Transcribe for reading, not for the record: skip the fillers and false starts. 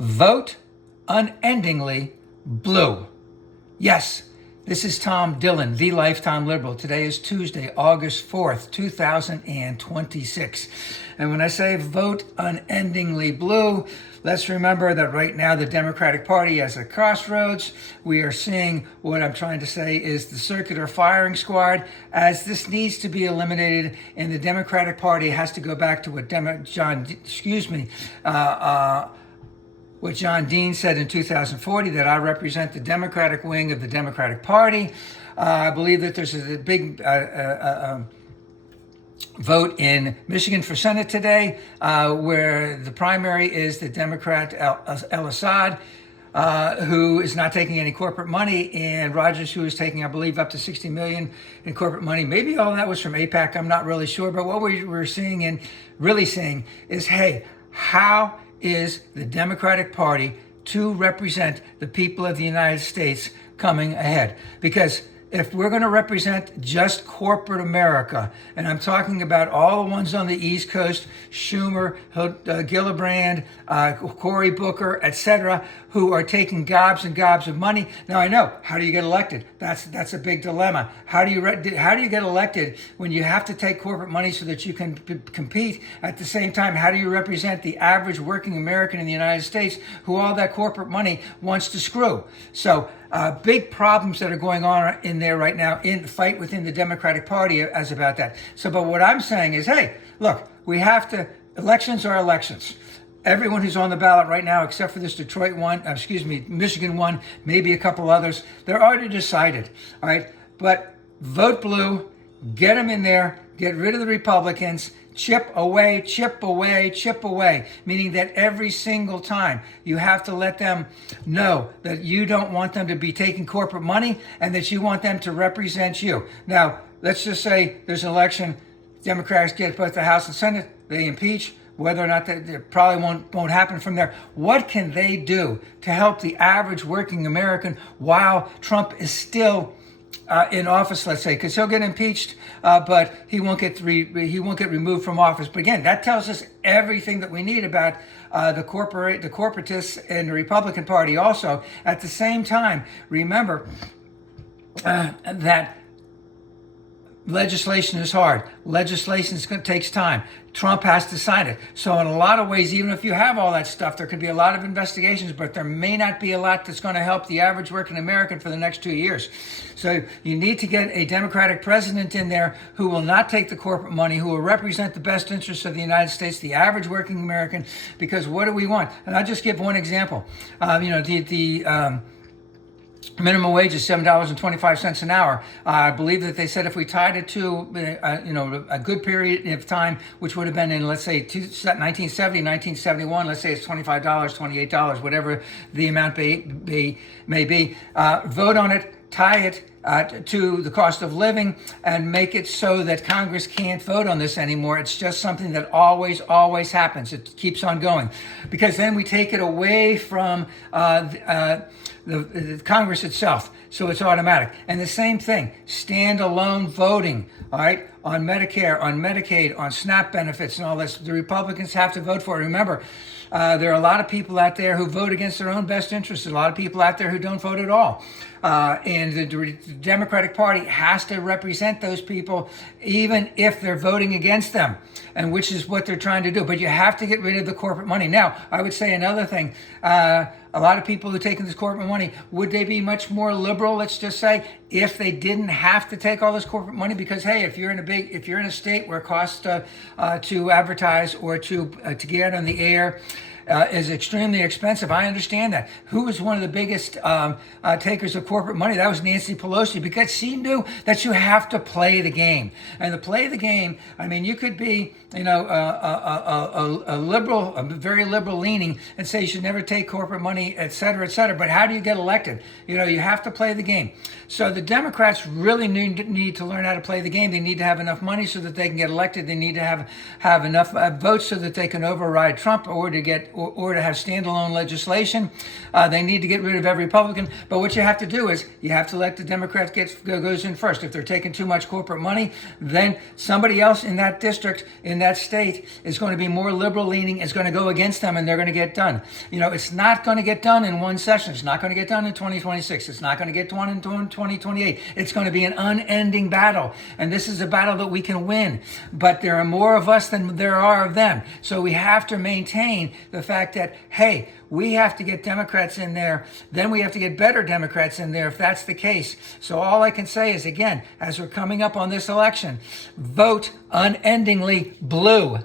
Vote unendingly blue. Yes, this is Tom Dillon, the Lifetime Liberal. Today is Tuesday, August 4th, 2026. And when I say vote unendingly blue, let's remember that right now the Democratic Party is at a crossroads. We are seeing what I'm trying to say is the circular firing squad, as this needs to be eliminated, and the Democratic Party has to go back to what what John Dean said in 2040, that I represent the Democratic wing of the Democratic Party. I believe that there's a big vote in Michigan for Senate today, where the primary is the Democrat El-Assad, who is not taking any corporate money, and Rogers, who is taking, I believe, up to $60 million in corporate money. Maybe all that was from AIPAC, I'm not really sure. But what we're seeing and really seeing is, hey, how is the Democratic Party to represent the people of the United States coming ahead? Because if we're going to represent just corporate America, and I'm talking about all the ones on the East Coast, Schumer, Gillibrand, Cory Booker, etc., who are taking gobs and gobs of money. Now I know, how do you get elected? That's a big dilemma. How do you get elected when you have to take corporate money so that you can compete? At the same time, how do you represent the average working American in the United States who all that corporate money wants to screw? So big problems that are going on in there right now in the fight within the Democratic Party as about that. So, but what I'm saying is, hey, look, we have to, elections are elections. Everyone who's on the ballot right now, except for this Michigan one, maybe a couple others, they're already decided, all right? But vote blue, get them in there, get rid of the Republicans, chip away, chip away, chip away, meaning that every single time you have to let them know that you don't want them to be taking corporate money and that you want them to represent you. Now, let's just say there's an election, Democrats get both the House and Senate, they impeach. Whether or not that probably won't happen from there. What can they do to help the average working American while Trump is still in office, let's say, because he'll get impeached, but he won't get removed from office. But again, that tells us everything that we need about the corporatists and the Republican Party. Also, at the same time, remember that legislation is hard. Legislation takes time. Trump has to sign it. So in a lot of ways, even if you have all that stuff, there could be a lot of investigations, but there may not be a lot that's going to help the average working American for the next 2 years. So you need to get a Democratic president in there who will not take the corporate money, who will represent the best interests of the United States, the average working American, because what do we want? And I'll just give one example. Minimum wage is $7.25 an hour. I believe that they said if we tied it to, a good period of time, which would have been in, let's say, 1970, 1971, let's say it's $25, $28, whatever the amount may be. Vote on it, tie it to the cost of living, and make it so that Congress can't vote on this anymore. It's just something that always happens. It keeps on going, because then we take it away from the Congress itself, so it's automatic. And the same thing, standalone voting, all right, on Medicare, on Medicaid, on SNAP benefits and all this. The Republicans have to vote for it. Remember, there are a lot of people out there who vote against their own best interests. A lot of people out there who don't vote at all. And the Democratic Party has to represent those people, even if they're voting against them, and which is what they're trying to do. But you have to get rid of the corporate money. Now, I would say another thing. A lot of people who are taking this corporate money, would they be much more liberal, let's just say, if they didn't have to take all this corporate money? Because, hey, if you're in a state where it costs to advertise or to get on the air is extremely expensive, I understand that. Who was one of the biggest takers of corporate money? That was Nancy Pelosi, because she knew that you have to play the game. And to play the game, I mean, you could be, a liberal, a very liberal leaning, and say you should never take corporate money, et cetera, et cetera. But how do you get elected? You have to play the game. So the Democrats really need to learn how to play the game. They need to have enough money so that they can get elected. They need to have enough votes so that they can override Trump, or to get or to have standalone legislation. They need to get rid of every Republican. But what you have to do is you have to let the Democrats goes in first. If they're taking too much corporate money, then somebody else in that district, in that state, is going to be more liberal leaning, is going to go against them, and they're going to get done. It's not going to get done in one session. It's not going to get done in 2026. It's not going to get done in 2028. It's going to be an unending battle. And this is a battle that we can win. But there are more of us than there are of them. So we have to maintain the fact that, hey, we have to get Democrats in there. Then we have to get better Democrats in there if that's the case. So all I can say is, again, as we're coming up on this election, vote unendingly blue.